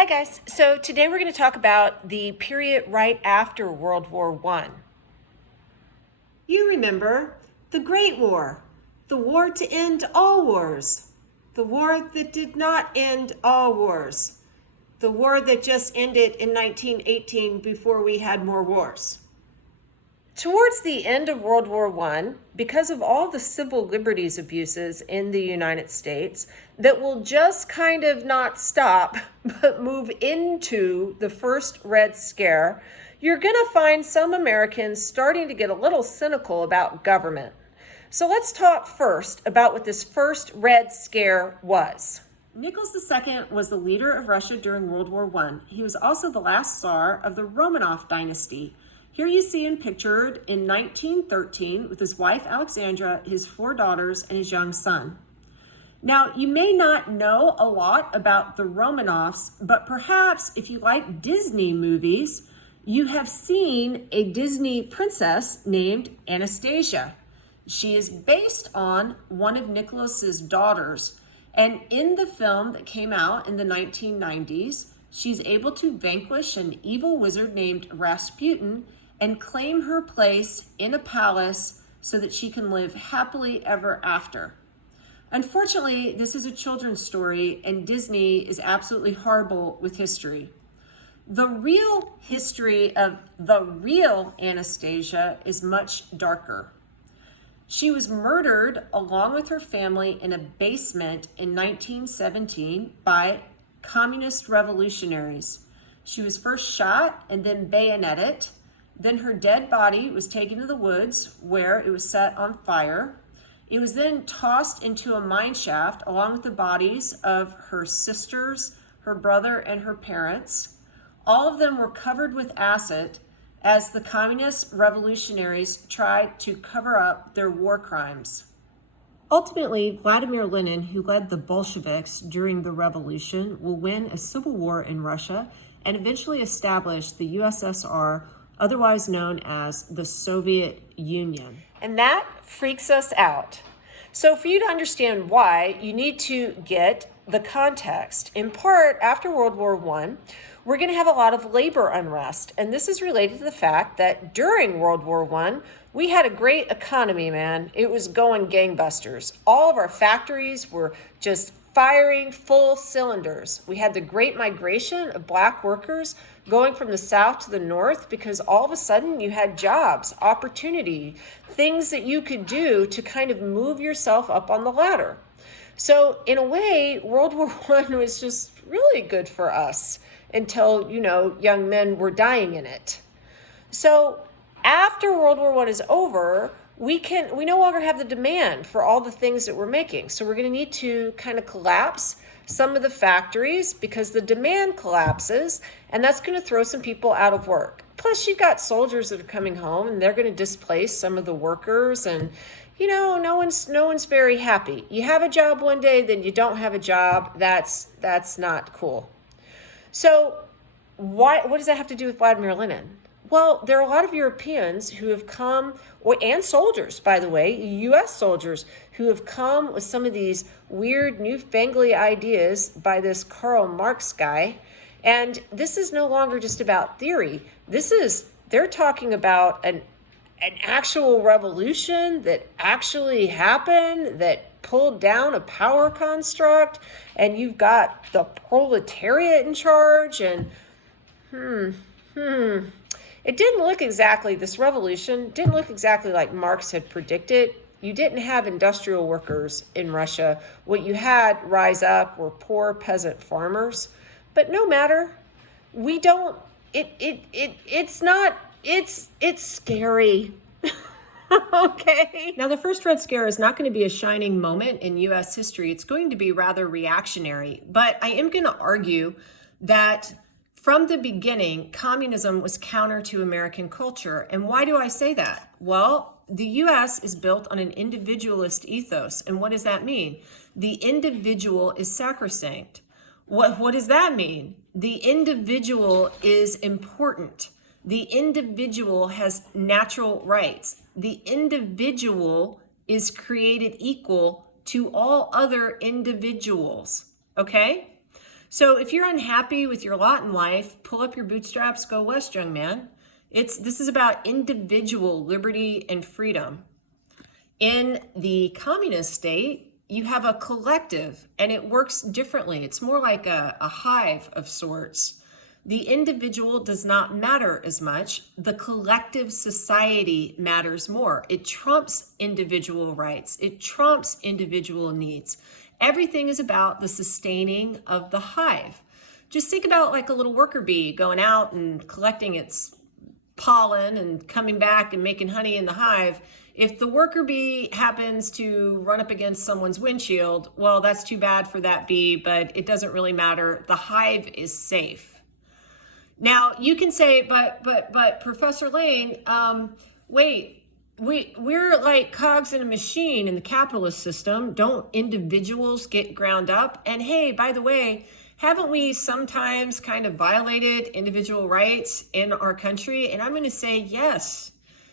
Hi guys, so today we're going to talk about the period right after World War I. You remember the Great War, the war to end all wars, the war that did not end all wars, the war that just ended in 1918 before we had more wars. Towards the end of World War I, because of all the civil liberties abuses in the United States that will just kind of not stop but move into the first Red Scare, you're going to find some Americans starting to get a little cynical about government. So let's talk first about what this first Red Scare was. Nicholas II was the leader of Russia during World War I. He was also the last Tsar of the Romanov dynasty. Here you see him pictured in 1913 with his wife Alexandra, his 4 daughters, and his young son. Now, you may not know a lot about the Romanovs, but perhaps if you like Disney movies, you have seen a Disney princess named Anastasia. She is based on one of Nicholas's daughters, and in the film that came out in the 1990s, she's able to vanquish an evil wizard named Rasputin and claim her place in a palace so that she can live happily ever after. Unfortunately, this is a children's story, and Disney is absolutely horrible with history. The real history of the real Anastasia is much darker. She was murdered along with her family in a basement in 1917 by communist revolutionaries. She was first shot and then bayoneted. Then her dead body was taken to the woods where it was set on fire. It was then tossed into a mine shaft along with the bodies of her sisters, her brother, and her parents. All of them were covered with acid as the communist revolutionaries tried to cover up their war crimes. Ultimately, Vladimir Lenin, who led the Bolsheviks during the revolution, will win a civil war in Russia and eventually establish the USSR, otherwise known as the Soviet Union. And that freaks us out. So for you to understand why, you need to get the context. In part, after World War I, we're going to have a lot of labor unrest. And this is related to the fact that during World War I, we had a great economy, man. It was going gangbusters. All of our factories were just firing full cylinders. We had the great migration of Black workers going from the South to the North because all of a sudden you had jobs, opportunity, things that you could do to kind of move yourself up on the ladder. So in a way, World War I was just really good for us until, young men were dying in it. So after World War I is over, we no longer have the demand for all the things that we're making. So we're going to need to kind of collapse some of the factories because the demand collapses, and that's going to throw some people out of work. Plus, you've got soldiers that are coming home, and they're going to displace some of the workers, and no one's very happy. You have a job one day, then you don't have a job. That's not cool. So what does that have to do with Vladimir Lenin? Well, there are a lot of Europeans who have come, and soldiers, by the way, U.S. soldiers, who have come with some of these weird, newfangled ideas by this Karl Marx guy. And this is no longer just about theory. They're talking about an actual revolution that actually happened, that pulled down a power construct, and you've got the proletariat in charge, and it didn't look exactly, this revolution didn't look exactly like Marx had predicted. You didn't have industrial workers in Russia. What you had rise up were poor peasant farmers. But no matter, it's scary. Okay. Now, the first Red Scare is not going to be a shining moment in U.S. history. It's going to be rather reactionary. But I am going to argue that from the beginning, communism was counter to American culture. And why do I say that? Well, the U.S. is built on an individualist ethos. And what does that mean? The individual is sacrosanct. What does that mean? The individual is important. The individual has natural rights. The individual is created equal to all other individuals. Okay? So if you're unhappy with your lot in life, pull up your bootstraps, go west, young man. This is about individual liberty and freedom. In the communist state, you have a collective, and it works differently. It's more like a hive of sorts. The individual does not matter as much. The collective society matters more. It trumps individual rights. It trumps individual needs. Everything is about the sustaining of the hive. Just think about like a little worker bee going out and collecting its pollen and coming back and making honey in the hive. If the worker bee happens to run up against someone's windshield, well, that's too bad for that bee, but it doesn't really matter. The hive is safe. Now, you can say, but Professor Lane, wait, we're like cogs in a machine in the capitalist system. Don't individuals get ground up? And hey, by the way, haven't we sometimes kind of violated individual rights in our country? And I'm going to say yes.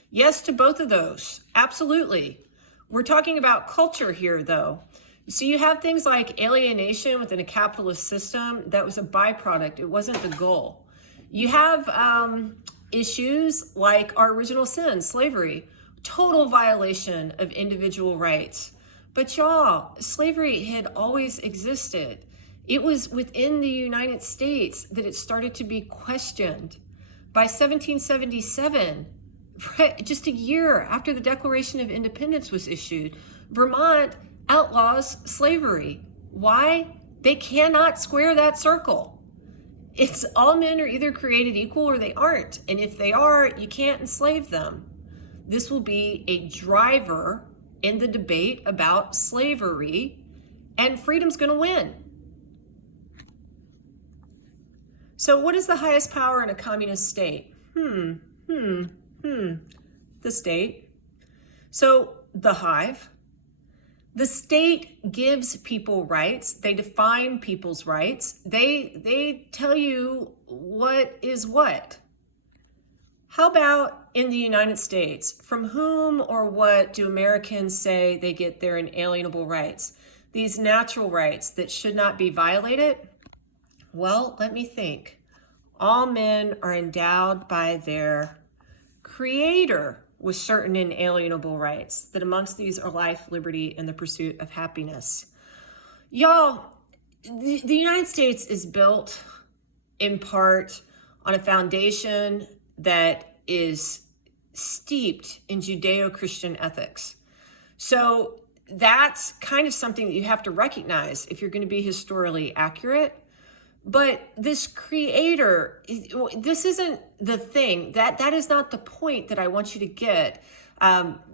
Yes to both of those. Absolutely. We're talking about culture here, though. So you have things like alienation within a capitalist system. That was a byproduct. It wasn't the goal. You have issues like our original sin, slavery. Total violation of individual rights. But y'all, slavery had always existed. It was within the United States that it started to be questioned. By 1777, just a year after the Declaration of Independence was issued, Vermont outlaws slavery. Why? They cannot square that circle. It's all men are either created equal or they aren't. And if they are, you can't enslave them. This will be a driver in the debate about slavery, and freedom's going to win. So what is the highest power in a communist state? The state. So the hive. The state gives people rights. They define people's rights. They tell you what is what. How about in the United States? From whom or what do Americans say they get their inalienable rights? These natural rights that should not be violated? Well, let me think. All men are endowed by their Creator with certain inalienable rights, that amongst these are life, liberty, and the pursuit of happiness. Y'all, the United States is built in part on a foundation that is steeped in Judeo-Christian ethics. So that's kind of something that you have to recognize if you're going to be historically accurate. But this Creator, this isn't the thing. That is not the point that I want you to get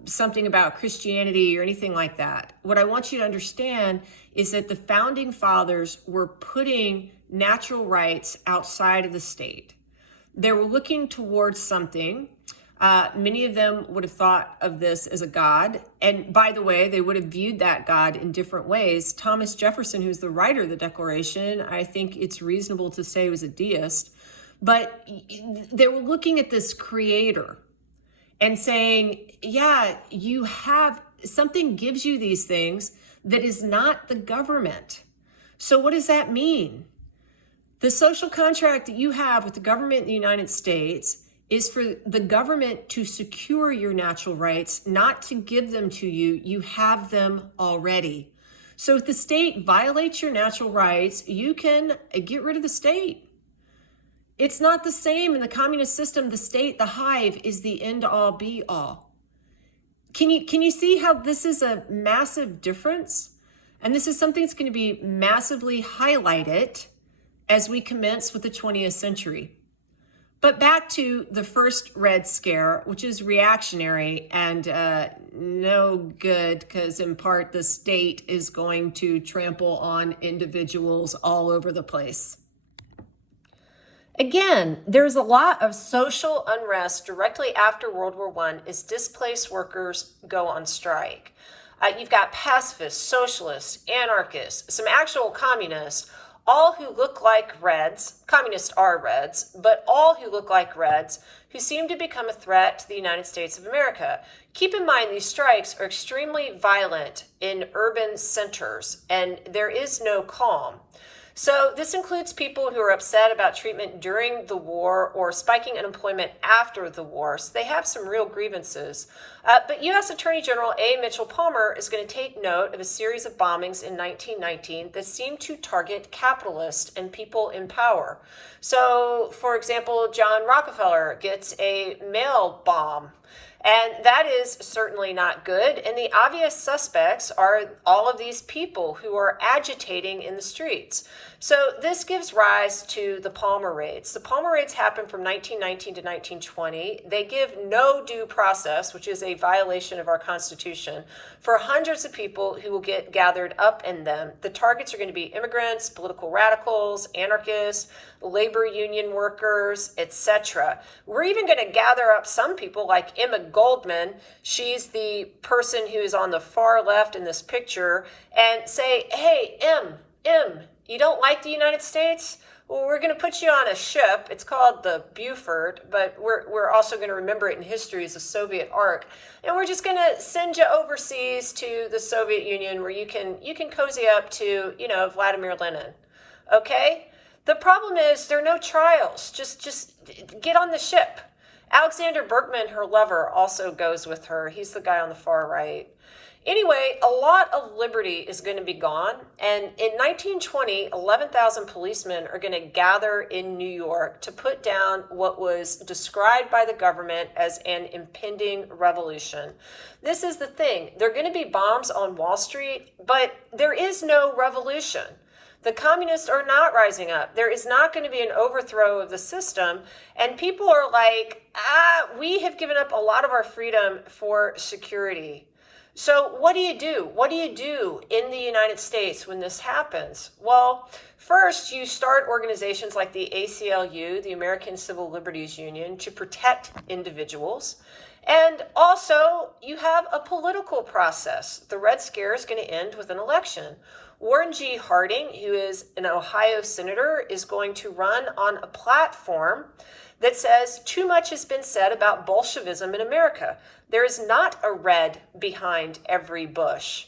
something about Christianity or anything like that. What I want you to understand is that the founding fathers were putting natural rights outside of the state. They were looking towards something. Many of them would have thought of this as a God. And by the way, they would have viewed that God in different ways. Thomas Jefferson, who's the writer of the Declaration, I think it's reasonable to say was a deist. But they were looking at this Creator and saying, yeah, you have something gives you these things that is not the government. So what does that mean? The social contract that you have with the government in the United States is for the government to secure your natural rights, not to give them to you. You have them already. So if the state violates your natural rights, you can get rid of the state. It's not the same in the communist system. The state, the hive, is the end all be all. Can you see how this is a massive difference? And this is something that's going to be massively highlighted as we commence with the 20th century. But back to the first Red Scare, which is reactionary and no good, because in part the state is going to trample on individuals all over the place. Again, there's a lot of social unrest directly after World War I as displaced workers go on strike. You've got pacifists, socialists, anarchists, some actual communists, all who look like Reds. Communists are Reds, but all who look like Reds who seem to become a threat to the United States of America. Keep in mind, these strikes are extremely violent in urban centers, and there is no calm. So this includes people who are upset about treatment during the war or spiking unemployment after the war. So they have some real grievances. But U.S. Attorney General A. Mitchell Palmer is going to take note of a series of bombings in 1919 that seem to target capitalists and people in power. So, for example, John Rockefeller gets a mail bomb. And that is certainly not good. And the obvious suspects are all of these people who are agitating in the streets. So this gives rise to the Palmer raids. The Palmer raids happened from 1919 to 1920. They give no due process, which is a violation of our Constitution, for hundreds of people who will get gathered up in them. The targets are going to be immigrants, political radicals, anarchists, labor union workers, etc. We're even going to gather up some people like Emma Goldman. She's the person who is on the far left in this picture, and say, hey, M, you don't like the United States? Well, we're going to put you on a ship. It's called the Buford, but we're also going to remember it in history as a Soviet Ark. And we're just going to send you overseas to the Soviet Union where you can cozy up to, Vladimir Lenin. Okay? The problem is there are no trials. Just get on the ship. Alexander Berkman, her lover, also goes with her. He's the guy on the far right. Anyway, a lot of liberty is going to be gone. And in 1920, 11,000 policemen are going to gather in New York to put down what was described by the government as an impending revolution. This is the thing. There are going to be bombs on Wall Street, but there is no revolution. The communists are not rising up. There is not going to be an overthrow of the system. And people are like, we have given up a lot of our freedom for security. So what do you do? What do you do in the United States when this happens? Well, first, you start organizations like the ACLU, the American Civil Liberties Union, to protect individuals. And also, you have a political process. The Red Scare is going to end with an election. Warren G. Harding, who is an Ohio senator, is going to run on a platform that says too much has been said about Bolshevism in America. There is not a red behind every bush.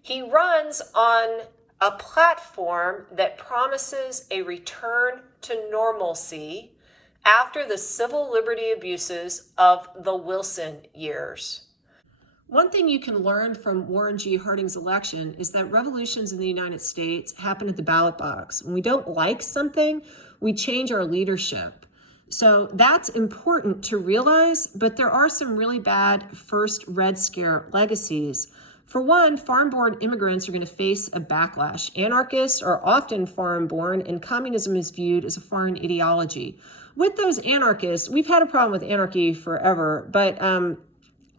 He runs on a platform that promises a return to normalcy after the civil liberty abuses of the Wilson years. One thing you can learn from Warren G. Harding's election is that revolutions in the United States happen at the ballot box. When we don't like something, we change our leadership. So that's important to realize, but there are some really bad first Red Scare legacies. For one, foreign-born immigrants are going to face a backlash. Anarchists are often foreign-born, and communism is viewed as a foreign ideology. With those anarchists, we've had a problem with anarchy forever, but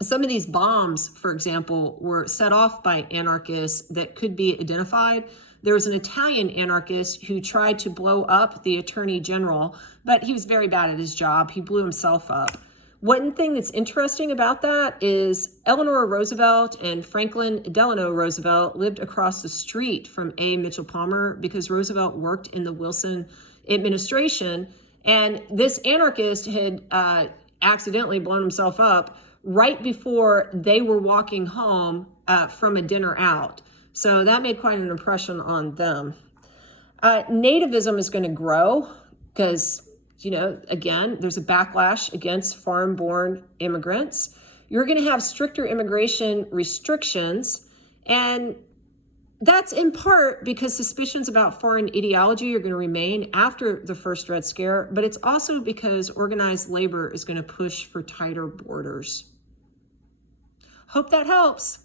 some of these bombs, for example, were set off by anarchists that could be identified. There was an Italian anarchist who tried to blow up the attorney general, but he was very bad at his job. He blew himself up. One thing that's interesting about that is Eleanor Roosevelt and Franklin Delano Roosevelt lived across the street from A. Mitchell Palmer because Roosevelt worked in the Wilson administration. And this anarchist had accidentally blown himself up right before they were walking home from a dinner out. So that made quite an impression on them. Nativism is going to grow because, again, there's a backlash against foreign-born immigrants. You're going to have stricter immigration restrictions, and that's in part because suspicions about foreign ideology are going to remain after the first Red Scare, but it's also because organized labor is going to push for tighter borders. Hope that helps.